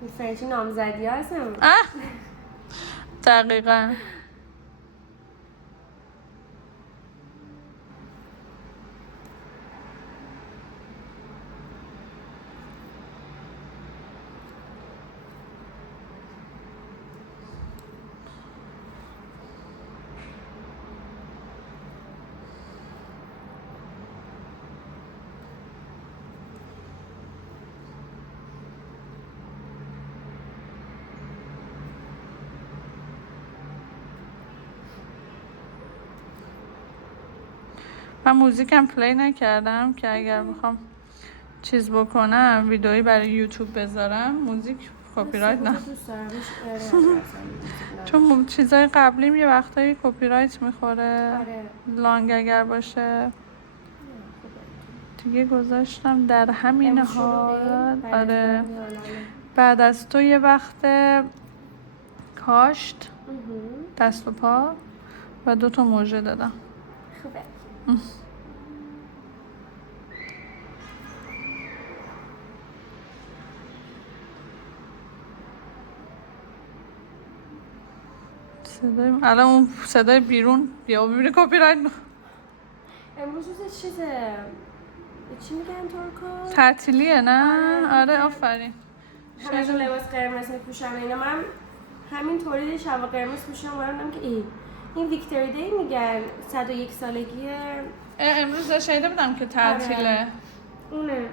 این فرنچی نامزدی هستم. دقیقا. من موزیکم پلی نکردم که اگر بخوام چیز بکنم ویدئویی برای یوتیوب بذارم موزیک کپی رایت نه. چون چیزای قبلیم یه وقتایی کپی رایت میخوره. لانگ اگر باشه دیگه گذاشتم در همین حال. آره بعد از تو یه وقت کاشت دست و پا و 2 تا موژه دادم. خوبه. صدای الان اون صدای بیرون بیا ببینی کپی رایت امروز روز چیزه چی میگن ترکا؟ تعطیلیه نه؟ آره آفرین. همشون لباس قرمز میپوشن اینا. من همینطوری شلوار قرمز پوشیدم اومدم که این ویکتوری دی میگن 101 سالگیه. امروز شنیده بودم که تعطیله. اونه.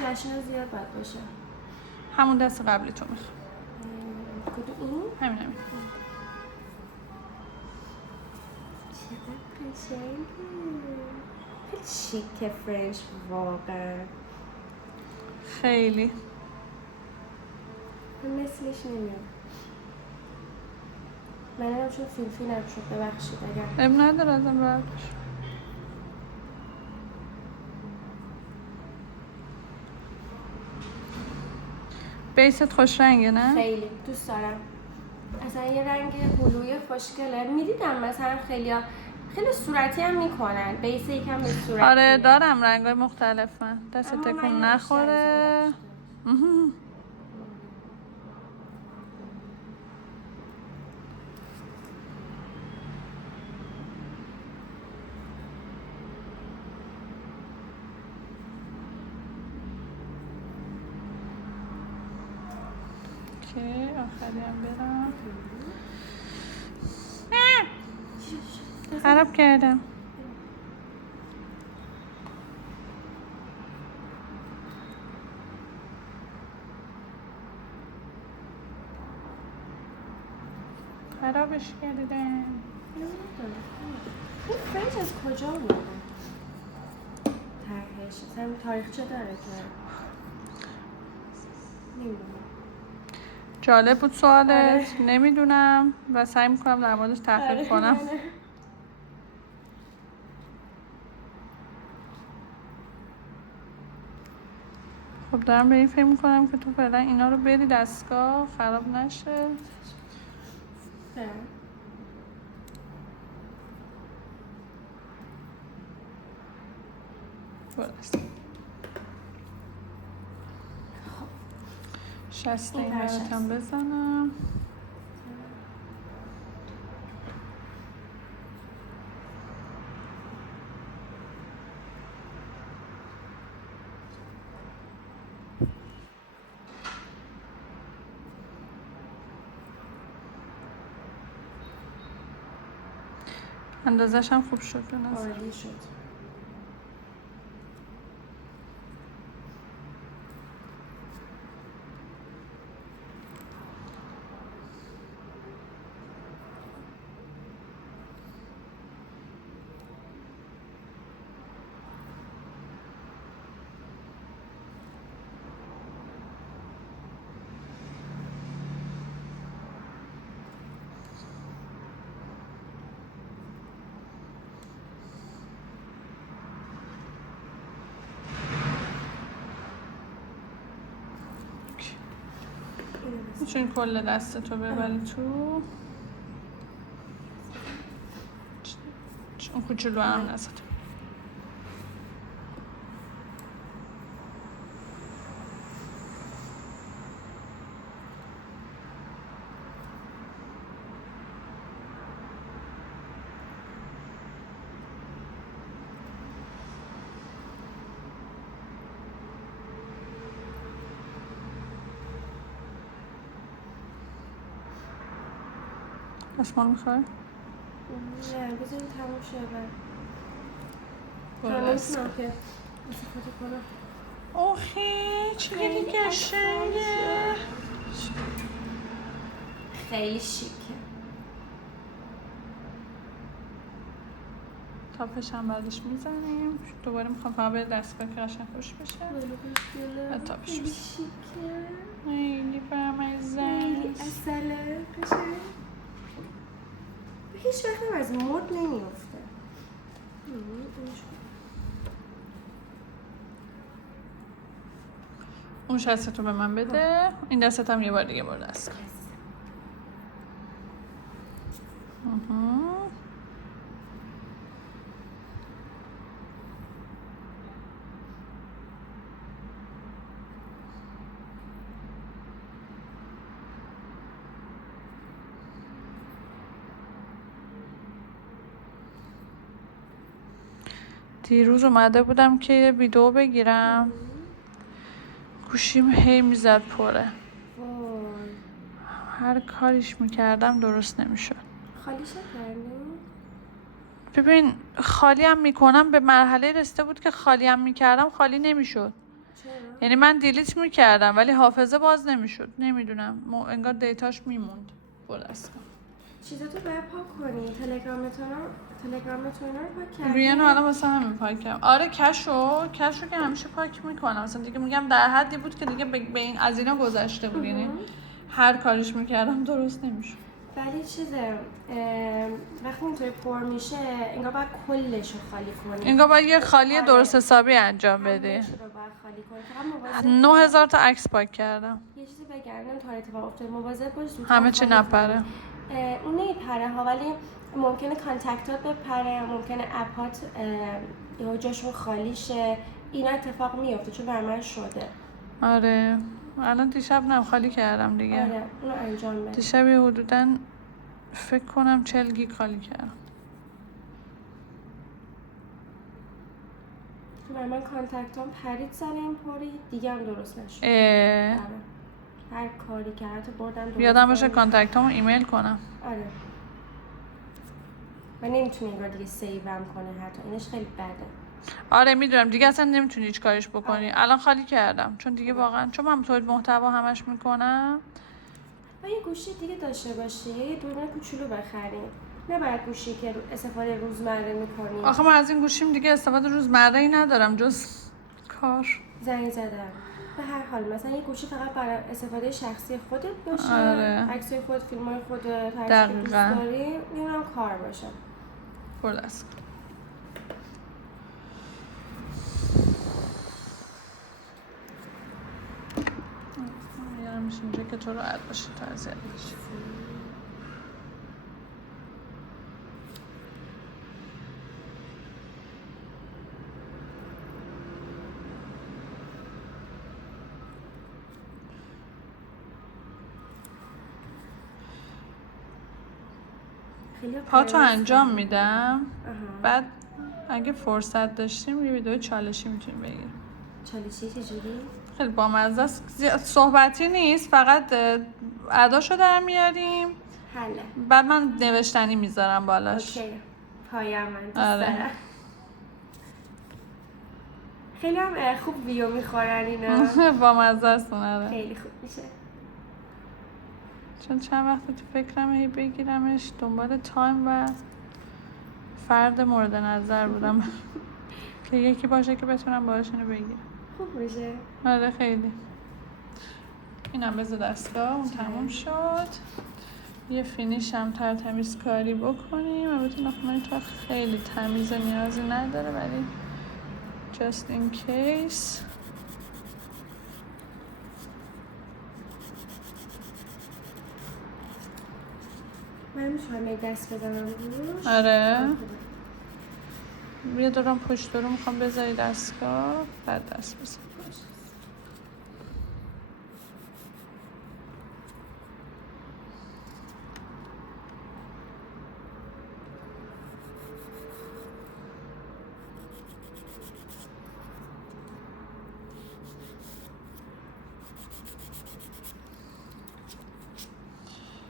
جشن زیاد باید باشه. همون دست قبلی تو میخوام. کدوم این؟ همین. چقدر قشنگه. خیلی شیکه فرنچ واقعا. خیلی. مثلش نمیاد. منم چون فیلفی نشد ببخشید اگر. اب نداره ازم بردش. بیست خوش رنگه نه؟ خیلی دوست دارم. اصلا یه رنگ بلوی خوشگله. میدیدم مثلا خیلی صورتی هم میکنن. بیس یکم به صورتی. آره دارم رنگای مختلف. من دست تکون نخوره. که آخری هم برم. خراب کردم. خرابش کردم. این فرنچ از کجا اومده؟ طرحش مثلا تاریخچه داره که نمیدونم. جالب بود سوالت. نمیدونم و سعی میکنم در موردش تحقیق کنم. خب دارم به این فکر میکنم که تو فعلا اینا رو بری دستگاه خراب نشه. شست این براتم بزنم. اندازش هم خوب شد به نظر. عالی شد. میتونی کل دستتو ببری تو. چون کوچولو هم نزد. دستمال میخوای؟ نه بذاریم تموم شه برو تموم دست کنم که استفاده کنم. اوخی چقدر قشنگه. خیلی شیکه. تاپش هم بعدش میزنیم. دوباره میخوام فقط به دستگاه که قشنگ خوش بشه. و تاپش خیلی بزنیم. شیکه. خیلی بامزه خیلی است. اصله قشنگ. هیچ وقت هم از مد نمیافته. اون شستتو به من بده. این دستت هم یه بار دیگه بر دست کن. دیروز اومده بودم که یه ویدیو بگیرم، گوشیم هی میزد پره. هر کاریش میکردم درست نمیشد. خالیش کردی؟ ببین خالی هم میکنم به مرحله رسیده بود که خالی هم میکردم خالی نمیشد. چرا؟ یعنی من دیلیت میکردم ولی حافظه باز نمیشد. نمیدونم انگار دیتاش میموند. برو دست کن. چیزاتو باید پاک کنی. تلگرامتون رو پاک کردی؟ روی الان واسه همین پاک کردم. آره کشو که همیشه پاک میکنم. مثلا دیگه میگم در حدی بود که دیگه به این از اینا گذشته بود. یعنی هر کاریش میکردم درست نمیشد. ولی وقتی اینطوری پر میشه انگار باید کلش رو خالی کنی. انگار باید یه خالی درست حسابی انجام بدی. همه‌ش رو باید خالی کنی. فقط مواظب 9000 تا عکس پاک کردم. یه چیزی بگم تا اتفاق افتاد مواظب باش زودتر همه چی خالی نپره. کنی. اون نمیپره ها ولی ممکنه کانتکتات بپره، ممکنه اپات یا جاشون خالی شه. این اتفاق میفته چون بر من شده. آره الان دیشب خالی کردم دیگه. آره اونو انجام بده. دیشب یه حدوداً فکر کنم 40 گیگ خالی کردم. بر من کانتکتام پرید سر این پری دیگه هم درست نشد. هر کاری که حتی بردم درست یادم باشه کانتکتامو ایمیل کنم. آره من نمیتونی انگار دیگه سیوم کنه حتی اینش خیلی بده. آره میدونم دیگه اصلا نمیتونی هیچ کارش بکنی. الان خالی کردم چون دیگه واقعا چون من تولید محتوا همش میکنم. و یه گوشی دیگه داشته باشی یه دوربین کوچولو بخریم. نه باید گوشی که استفاده روزمره میکنی. آخه من از این گوشیم دیگه استفاده روزمره‌ای ندارم جز کار. زنگ زدم به هر حال مثلا یه گوشی فقط برای استفاده شخصی خودت باشه. آره. عکسای خود فیلمای خودت هر چی دوست داری اینم کار باشه. برو دست میشه اینجا که تو راحت باشی تا اذیت بشی. پاتو انجام میدم. بعد اگه فرصت داشتیم یه ویدیو چالشی میتونیم بگیریم. چالشی چجوری؟ خیلی بامزه است. صحبتی نیست فقط اداشو در میاریم. حله. بعد من نوشتنی میذارم بالاش. اوکی. پایم من دوست دارم. خیلی هم خوب ویو میخورن اینا. بامزه است اون. خیلی خوب میشه. چون چند وقت تو فکرم هی بگیرمش دنبال تایم و فرد مورد نظر بودم که یکی باشه که بتونم باهاش اینو بگیرم. خوب میشه. آره خیلی. اینم بذار دستگاه اون تموم شد. یه فینیش هم تمیز کاری بکنیم. البته ناخن تو خیلی تمیز نیازی نداره ولی just in case. من میتونم یه دست بزنم روش. آره یه دورم پشت رو میخوام بذاری دستگاه بعد دست بزن.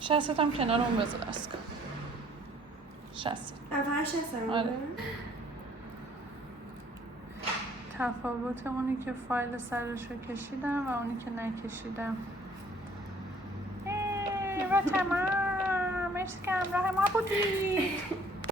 شستم کنار اون بذار دست کن. 60. فقط 60 آره. تفاوت اونی که فایل سرش رو کشیدم و اونی که نکشیدم. و تمام. مرسی که همراه ما بودید.